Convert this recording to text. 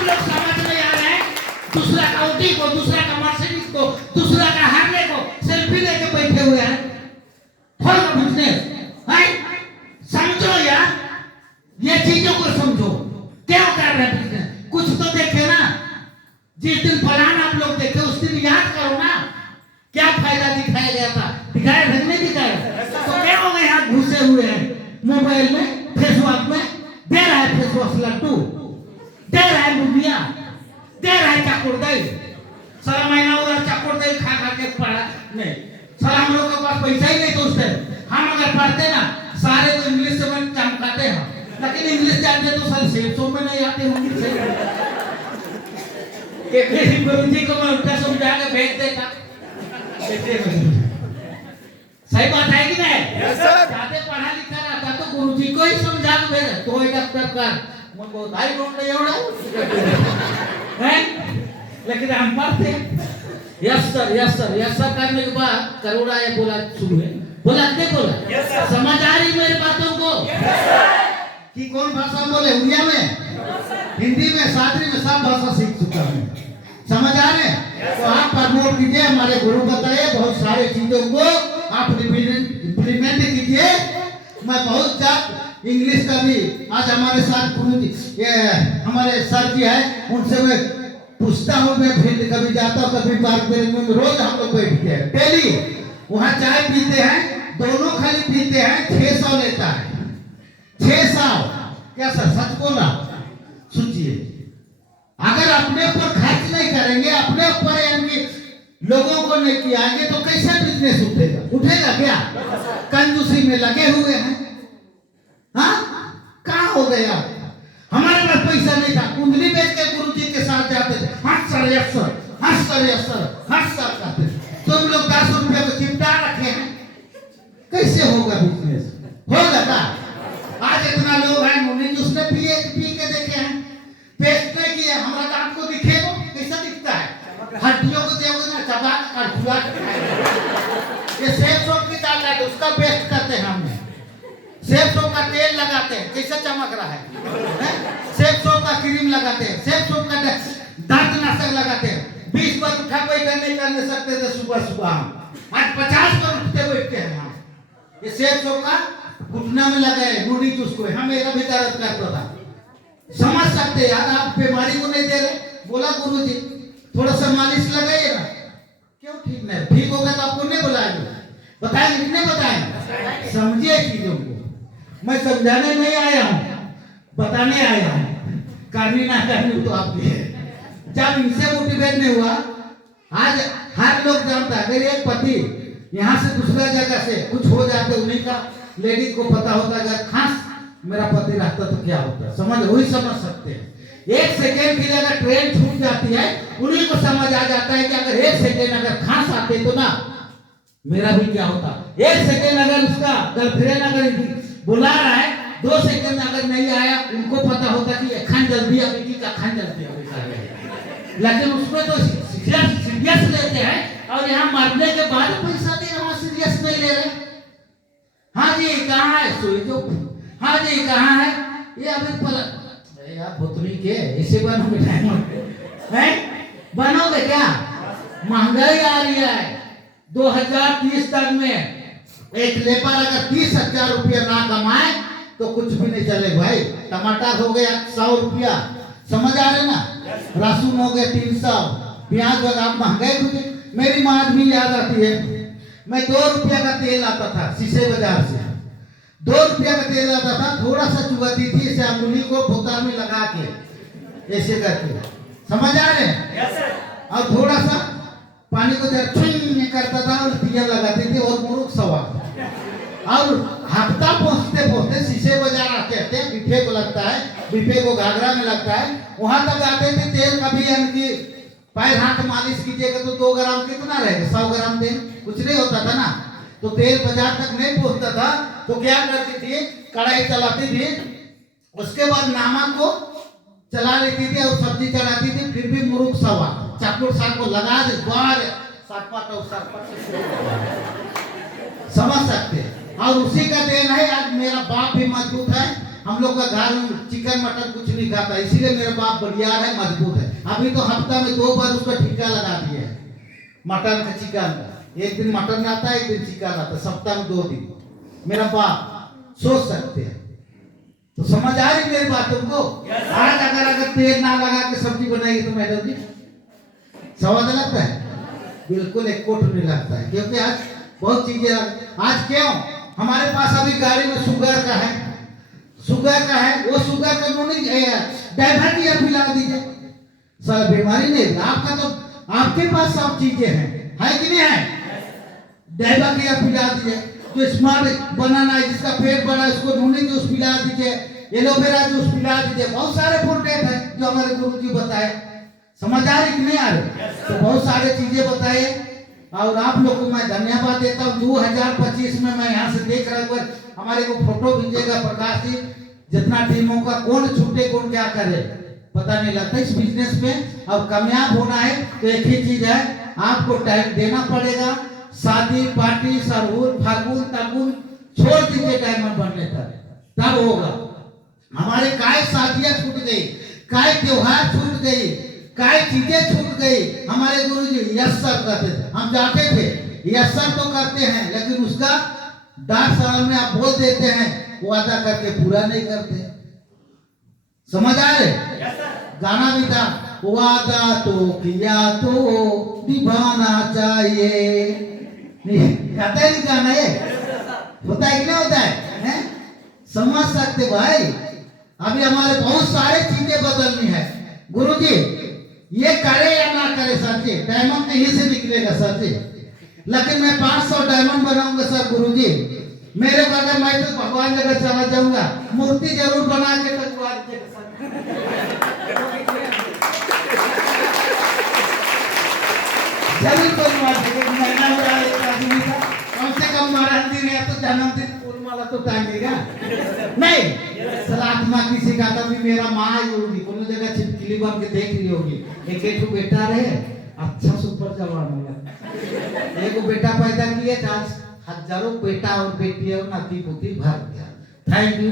आप लोग समझ में आ रहे हैं? दूसरा का ऑडी को, दूसरा का मर्सिडीज को, दूसरा का हार्ले को सेल्फी लेके बैठे हुए हैं। खोल बिजनेस है, समझो यार, ये चीजों को समझो। क्यों कर रहे हैं बिजनेस? कुछ तो देखे ना। जिस दिन फलाना आप लोग देखे उस दिन याद करो ना, क्या फायदा दिखाया गया था? दिखाया नहीं दिखाया? तो क्या हो गए यहाँ घुसे हुए हैं मोबाइल में, फेसवॉश में, दे रहा है फेसवॉश लड्डू, दे रहा है मुबिया, दे रहा है चाकुरदई। सारा महीना उधर चाकुरदई खा खा के पढ़ा नहीं। सारा हम लोग के पास पैसा ही नहीं तो उससे हम अगर पढ़ते ना सारे तो इंग्लिश से में चमकाते हैं, लेकिन इंग्लिश जानते तो सारे सेब में नहीं आते होंगे। एक गुरुजी को मैं उल्टा समझा के भेज देता। सही बात है कि नहीं? ज्यादा पढ़ा लिखा रहता तो गुरुजी को ही समझा के भेजा। तो एक डॉक्टर का मन को दाई रोड नहीं हो रहा है, लेकिन हम पढ़ते। Yes sir, yes sir, yes sir करने के बाद करोड़ा ये बोला शुरू है। बोला क्या बोला? समझ आ रही मेरी बातों को? कि कौन भाषा बोले? उड़िया में, हिंदी में, सादरी में, सब भाषा सीख चुका हूँ। समझ आ रहे? तो आप प्रमोट कीजिए, हमारे गुरु बताए बहुत सारे चीजों को आप इम्प्लीमेंट कीजिए। मैं बहुत ज्यादा इंग्लिश का भी आज हमारे साथ गुरु जी, ये हमारे सर जी है, उनसे मैं पूछता हूँ। मैं फील्ड कभी जाता हूँ, कभी पार्क में, रोज हम लोग बैठते हैं डेली वहाँ चाय पीते हैं। दोनों खाली पीते हैं, 600 लेता है। 600 क्या सर? सच बोला? सोचिए, अगर अपने ऊपर खर्च नहीं करेंगे, अपने ऊपर यानी लोगों को नहीं कियाएंगे तो कैसे बिजनेस उठेगा? उठेगा क्या? कंजूसी में लगे हुए हैं। हाँ, कहाँ हो गया? हमारे पास पैसा नहीं था, कुंडली बेच के गुरुजी के साथ जाते थे। हट सर, यस सर, हट सर, यस सर, हट सर कहते। तुम लोग 10 रुपये को चिपटा रखे हैं, कैसे होगा बिजनेस? होगा क्या? आज इतना लोग हैं, मुन्नी जूस ने पी के देखे हैं, पेस्ट नहीं किए। हमारा दांत को दिखेगा कैसा दिखता है? हड्डियों को देखोगे ना, चबा कर खुला। ये सेब सोप की दाल है, उसका पेस्ट करते हैं हमने। सेब सोप का तेल लगाते हैं, कैसा चमक रहा है? सेब सोप का क्रीम लगाते हैं, सेब सोप का दर्दनाशक लगाते हैं। 20 बार उठा बैठा नहीं करने सकते थे सुबह सुबह हम, आज 50 बार उठते बैठते हैं हम। ये सेब सोप का घुटना में लगाए, मुड़ी जूस को हम मेरा भी दर्द करता था। समझ सकते यार, आप बीमारी को नहीं दे रहे। बोला गुरुजी थोड़ा सा मालिश लगाइए ना। क्यों ठीक नहीं? ठीक होगा तो आपको नहीं बुलाएंगे, बताएंगे कि नहीं बताएंगे? समझिए चीजों को। मैं समझाने नहीं आया हूँ, बताने आया हूँ। करनी ना करनी तो आपकी है। जब इनसे मोटिवेट नहीं हुआ, आज हर लोग जानता है। अगर एक पति यहाँ से दूसरा जगह से कुछ हो जाते, उन्हीं का लेडीज को पता होता है अगर खास मेरा पति रहता तो क्या होता, समझ वही समझ सकते हैं। 1 सेकेंड के लिए अगर ट्रेन छूट जाती है, उन्हीं को समझ आ जाता है कि अगर 1 सेकेंड अगर खास आते तो ना मेरा भी क्या होता। 1 सेकेंड अगर उसका गर्लफ्रेंड अगर बुला रहा है, 2 सेकेंड अगर नहीं आया, उनको पता होता कि खान जल्दी अभी का खान जल्दी अभी का। लेकिन उसमें तो सीरियस लेते हैं, और यहाँ मरने के बाद पैसा दे रहा, सीरियस नहीं ले रहे। हाँ जी कहाँ है सोई जो? हाँ जी कहाँ है? ये अभी यार भुतनी के इसे बनोगे हैं? बनोगे क्या? महंगाई आ रही है। 2030 तक में एक लेबर अगर 30,000 रुपया ना कमाए तो कुछ भी नहीं चले भाई। टमाटर हो गया 100 रुपया, समझ आ रहे ना? लहसुन हो गया 300, प्याज वगैरह महंगाई हुई। मेरी माँ भी याद आती है, मैं 2 रुपया का तेल आता था शीशे बाजार से। 2 रुपया का तेल आता था, थोड़ा सा चुभाती थी, इसे अंगुली को बोतल में लगा के ऐसे करके, समझ आ रहे हैं? और थोड़ा सा पानी को छुई करता था और तिया लगाते थे और मुरुख सवा। और हफ्ता पहुंचते पहुंचते शीशे बाजार आते थे, बिफे को लगता है, बिफे को घाघरा में लगता है, वहां तक आते थे। तेल कभी यानी पैर हाथ मालिश कीजिएगा तो 2 ग्राम कितना रहेगा? 100 ग्राम तेल कुछ नहीं होता था ना। तो तेल बाजार तक नहीं पहुंचता था, तो क्या करती थी? कढ़ाई चलाती थी, उसके बाद नमक को चला लेती थी और सब्जी चढ़ाती थी, फिर भी मुरुख सवा चाकुर साग को लगा दे बार सरपट और सरपट। समझ सकते हैं? और उसी का देन है आज मेरा बाप भी मजबूत है, हम लोग का घर में चिकन मटन कुछ नहीं खाता, इसीलिए मेरा बाप बढ़िया है, मजबूत है। अभी तो हफ्ता में 2 बार उसका टीका लगा दिया है, मटन का चिकन का। एक दिन मटन आता है, एक दिन चिकन आता है, सप्ताह में 2 दिन। मेरा बाप सोच सकते हैं। तो समझ आ रही मेरी बात तुमको? आज अगर तेल ना लगा के सब्जी बनाएगी तो मैडम जी स्वाद लगता है? बिल्कुल एक कोट नहीं लगता है, क्योंकि आज बहुत चीजें। आज क्यों हमारे पास अभी गाड़ी में शुगर का है, वो शुगर का नूनी डायबिटीज पिला दीजिए, सारा बीमारी नहीं। आपका तो आपके पास सब चीजें हैं, है कि नहीं है? डायबिटीज पिला दीजिए, जो स्मार्ट बनाना है, जिसका पेट बड़ा है उसको नूनी जूस पिला दीजिए, एलोवेरा जूस पिला दीजिए। बहुत सारे प्रोडक्ट है जो हमारे गुरु जी बताए। समझ आ रही कि नहीं आ रही? तो बहुत सारे चीजें बताए और आप लोग को मैं धन्यवाद देता हूँ। 2025 में मैं यहाँ से देख रहा हूँ, हमारे को फोटो भेजेगा प्रकाश जी, जितना टीमों का कौन छूटे कौन क्या करे पता नहीं लगता इस बिजनेस में। अब कामयाब होना है तो एक ही चीज है, आपको टाइम देना पड़ेगा। शादी पार्टी सरहुल फागुन तागुन छोड़ दीजिए, डायमंड बनने तब होगा। हमारे काय शादियां छूट गई, काय त्योहार छूट गई, काय चीजें छूट गई। हमारे गुरु जी यस सर करते थे, हम जाते थे यस सर तो करते हैं, लेकिन उसका डांट साल में आप बोल देते हैं, वादा करके पूरा नहीं करते। समझ आ रहे? गाना भी था, वादा तो किया तो निभाना चाहिए। गाता है गाना, ये होता है कि नहीं होता है? समझ सकते भाई। अभी हमारे बहुत सारे चीजें बदलनी है। गुरुजी ये करे या ना करे सर जी, डायमंड कहीं से निकलेगा सर जी, लेकिन मैं 500 डायमंड बनाऊंगा सर गुरुजी। मेरे को अगर मैं तो भगवान जगह चला जाऊंगा, मूर्ति जरूर बना के टकवा दीजिएगा जरूर बनवा दीजिएगा। महीना हो रहा है आदमी का, कम से कम महाराज दिन या तो जन्मदिन फूल माला तो टांगेगा नहीं। सलात्मा किसी का तभी मेरा माँ ही होगी, कोनो जगह छिपकली बन के देख रही होगी। एक बेटा रहे, अच्छा सुपर जवान होगा। एक बेटा पैदा किए, हजारों बेटा और बेटी और नाती पोती भर गया। Thank you.